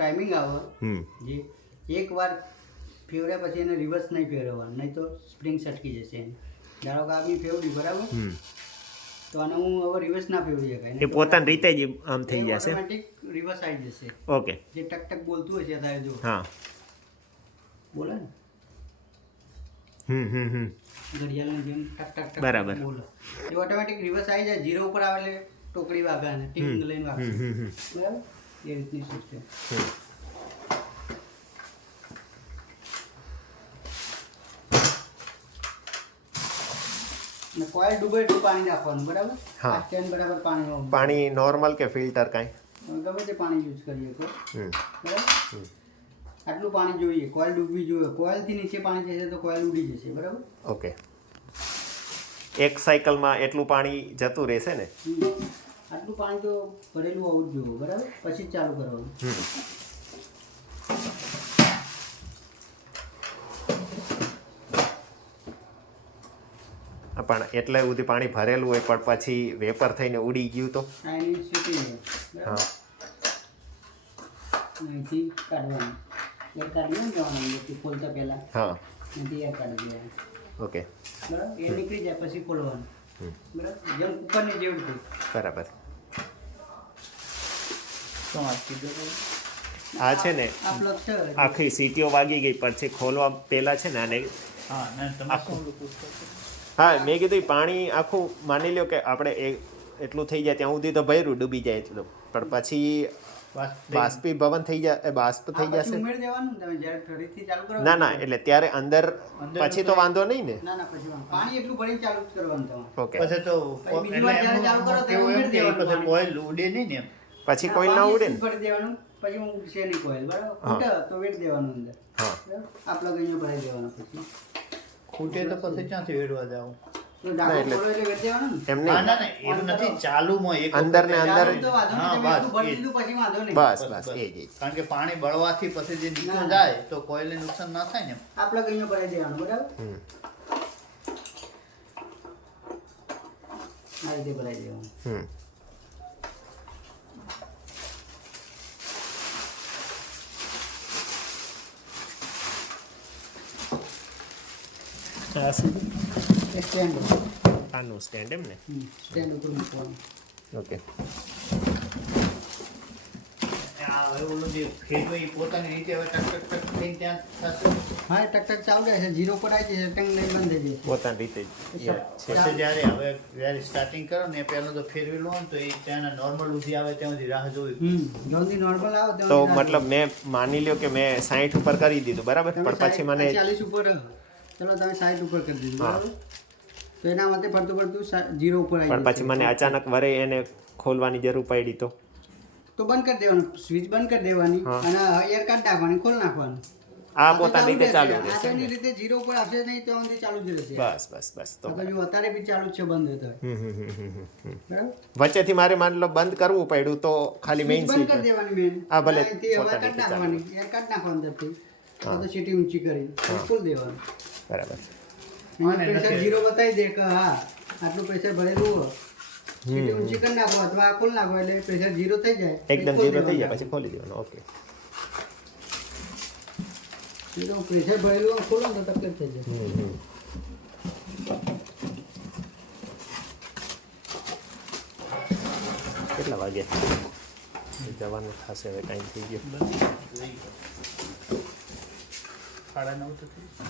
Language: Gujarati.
ટાઈમિંગ આવે જે એકવાર ફેરવ્યા પછી એને રિવર્સ નહીં ફેરવવાનું, નહીં તો સ્પ્રિંગ સટકી જશે એને. ધારો કે આ બી ફેરવ્યું બરાબર, તો આને હું હવે રિવર્સ ના ફેરવી શકાય, એ પોતાની રીતે જ આમ થઈ જશે, ઓટોમેટિક રિવર્સ આવી જશે. ઓકે જે ટક ટક બોલતું હશે અત્યારે જો હા બોલે ને હમ ઘડિયાળની જેમ ટક ટક ટક બરાબર. બોલે એ ઓટોમેટિક રિવર્સ આવી જાય. 0 ઉપર આવે એટલે ટોકડી વાગે અને ટીંગ લઈને વાગશે. બરાબર, એ રીતની સિસ્ટમ. ને કોઈલ ડૂબે એટલું પાણી નાખવાનું બરાબર. હા. આ સ્ટેન્ડ બરાબર પાણીમાં પાણી નોર્મલ કે ફિલ્ટર કાંઈ? ગમે તે પાણી યુઝ કરીએ તો હમ બરાબર. આટલું પાણી જોઈએ, કોઈલ ડૂબવી જોઈએ. કોઈલથી નીચે પાણી જશે તો કોઈલ ઉડી જશે બરાબર. ઓકે, એક સાયકલમાં એટલું પાણી જતું રહેશે ને? આટલું પાણી તો ભરેલું હોવું જ જોઈએ બરાબર, પછી જ ચાલુ કરવાનું. પણ એટલે સુધી પાણી ભરેલું હોય પણ પછી વેપર થઈને ઉડી ગયું તો? આની સીટી હા અહીંથી કાઢવાનું. એર કાઢી જવાનું અંદરથી ખોલતા પહેલાં હા અહીંથી એર કાઢી દેવાનું ઓકે બરાબર. એ નીકળી જાય પછી ખોલવાનું બરાબર, જેમ ઉપરની જેવડું. બરાબર. શું વાત કીધું? આ છે ને આ પ્લગ છે. આખી સીટીઓ વાગી ગઈ પછી ખોલવા પહેલા છે ને આને હા મેં કીધું ઈ પાણી આખું માની લ્યો કે આપણે એટલું થઈ જાય ત્યાં સુધી તો ભર્યું ડૂબી જાય એટલું, પણ પછી બાષ્પીભવન થઈ જાય, બાષ્પ થઈ જશે. ઉમેરી દેવાનું તમે જ્યારે ફરીથી ચાલુ કરો. ના ના એટલે ત્યારે અંદર પછી તો વાંધો નહીં ને? ના ના પછી પાણી એટલું ભરીને ચાલુ જ કરવાનું તમારે. ઓકે પછી તો બીજી વાર જ્યારે ચાલુ કરો ત્યારે ઉમેરી દેવાનું પછી કોઈલ ઉડે નહીં ને એમ. પછી કોઈ ના ઉડે ને? ભરી દેવાનું પછી હું છે નહીં કોઈલ બરાબર. ફૂટે તો વેડ દેવાનું અંદર. હા આ પ્લગ અહીંયા ભરાઈ દેવાનું પછી. ખૂટે તો પછી ક્યાંથી વેડવા જાવ? તો ઢાંકણ ખોલો એટલે વેડ દેવાનું ને. એમ ના નહીં, ના ના એવું નથી, ચાલુમાં એક અંદર ને અંદર. ચાલુ તો વાંધો નહીં, તમે હા, એટલું બસ, ભરી એ જ. દીધું પછી વાંધો નહીં. બસ બસ એ જ. કારણ કે પાણી બળવાથી પછી જે નીચે ના. જાય તો કોઈલને નુકસાન ના થાય ને એમ. આ પ્લગ અહીંયા ભરાઈ દેવાનું બરાબર. હમ. આ રીતે ભરાઈ દેવાનું. હમ એક સ્ટેન્ડ આનું સ્ટેન્ડ એમ ને? સ્ટેન્ડ ઉપર મૂકવાનું. ઓકે આ હવે ઓલું જે ફેરવે ઈ પોતાની રીતે હવે ટક ટક ટક થઈને ત્યાં થશે. હા એ ટક ટક ચાલુ રહે છે. 0 પર આવી જશે ટંગ નહીં બંધ થઈ જશે. પોતાની રીતે જ છે. પછી જ્યારે સ્ટાર્ટિંગ કરો ને એ પહેલા તો ફેરવી લો ને તો એ ત્યાંના નોર્મલ ઉધી આવે ત્યાં સુધી રાહ જોવી. જલ્દી નોર્મલ આવો ત્યાં તો સુધી રાહ મતલબ મેં માની લ્યો કે મેં 60 ઉપર કરી દીધું બરાબર, તમે પણ પછી મને 40 ઉપર ચલો તમે 60 ઉપર કરી દીધું બરાબર. તો એના માટે ફરતું ફરતું 0 ઉપર આવી પણ પછી મને અચાનક વરે એને ખોલવાની જરૂર પડી તો તો બંધ કરી દેવાનું, સ્વિચ બંધ કરી દેવાની હા. અને એર કાર્ડ નાખવાની, ખોલ નાખવાનું. આ પોતાની રીતે ચાલુ રહેશે. રહેશે આની ને? રીતે 0 ઉપર આવશે નહીં તો સુધી ચાલુ જ રહેશે. બસ બસ બસ તો તો જો અત્યારે બી ચાલુ જ છે, બંધ હતો બરાબર. વચ્ચેથી મારે માની લો બંધ કરવું પડ્યું તો ખાલી સ્વિચ મેઇન બંધ કરી દેવાની મેન. હા, ભલે અહીંથી એર પોતાની કાર્ડ રીતે નાખવાની, એર કાર્ડ નાખવાનું અંદરથી. તો સીટી ઊંચી કરી ખોલ દેવાનું. બરાબર. પ્રેશર 0 બતાવી દે કે હા આટલું પ્રેશર ભરેલું હોય. સીટી ઊંચી કરી નાખો અથવા આ ખોલ નાખો એટલે પ્રેશર 0 થઈ જાય. એકદમ ખોલ 0 થઈ જાય દેવાનું. પછી ખોલી દેવાનું. ઓકે જો પ્રેશર ભરેલું હોય, ખોલો ને તો તકલીફ થઈ જાય. કેટલા વાગે જવાનું થશે? હવે ટાઈમ થઈ ગયો. 9:30 તો થઈ.